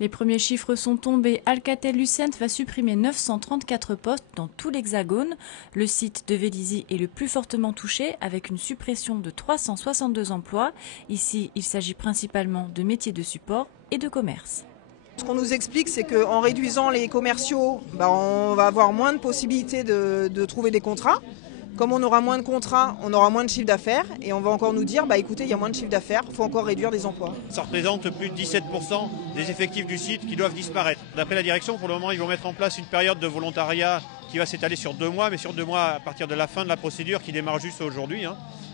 Les premiers chiffres sont tombés. Alcatel-Lucent va supprimer 934 postes dans tout l'Hexagone. Le site de Vélizy est le plus fortement touché avec une suppression de 362 emplois. Ici, il s'agit principalement de métiers de support et de commerce. Ce qu'on nous explique, c'est qu'en réduisant les commerciaux, on va avoir moins de possibilités de trouver des contrats. Comme on aura moins de contrats, on aura moins de chiffre d'affaires et on va encore nous dire, écoutez, il y a moins de chiffre d'affaires, il faut encore réduire des emplois. Ça représente plus de 17% des effectifs du site qui doivent disparaître. D'après la direction, pour le moment, ils vont mettre en place une période de volontariat qui va s'étaler sur 2 mois, mais sur 2 mois à partir de la fin de la procédure qui démarre juste aujourd'hui.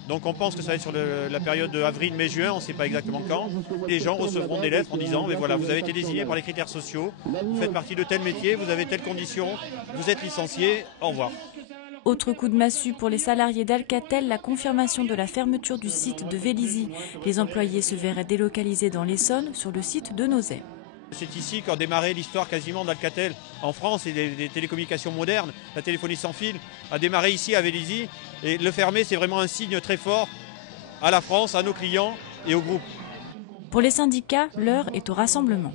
Donc on pense que ça va être sur la période de avril, mai, juin, on ne sait pas exactement quand. Les gens recevront des lettres en disant, mais voilà, vous avez été désigné par les critères sociaux, vous faites partie de tel métier, vous avez telle condition, vous êtes licencié, au revoir. Autre coup de massue pour les salariés d'Alcatel, la confirmation de la fermeture du site de Vélizy. Les employés se verraient délocalisés dans l'Essonne sur le site de Nozay. C'est ici qu'a démarré l'histoire quasiment d'Alcatel en France et des télécommunications modernes. La téléphonie sans fil a démarré ici à Vélizy et le fermer, c'est vraiment un signe très fort à la France, à nos clients et au groupe. Pour les syndicats, l'heure est au rassemblement.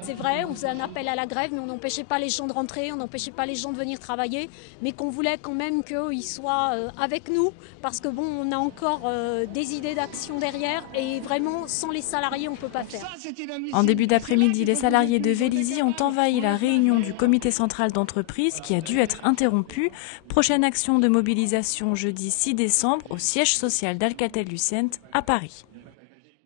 C'est vrai, on faisait un appel à la grève, mais on n'empêchait pas les gens de rentrer, on n'empêchait pas les gens de venir travailler, mais qu'on voulait quand même qu'ils soient avec nous, parce que on a encore des idées d'action derrière, et vraiment, sans les salariés, on ne peut pas faire. En début d'après-midi, les salariés de Vélizy ont envahi la réunion du comité central d'entreprise qui a dû être interrompue. Prochaine action de mobilisation jeudi 6 décembre au siège social d'Alcatel-Lucent à Paris.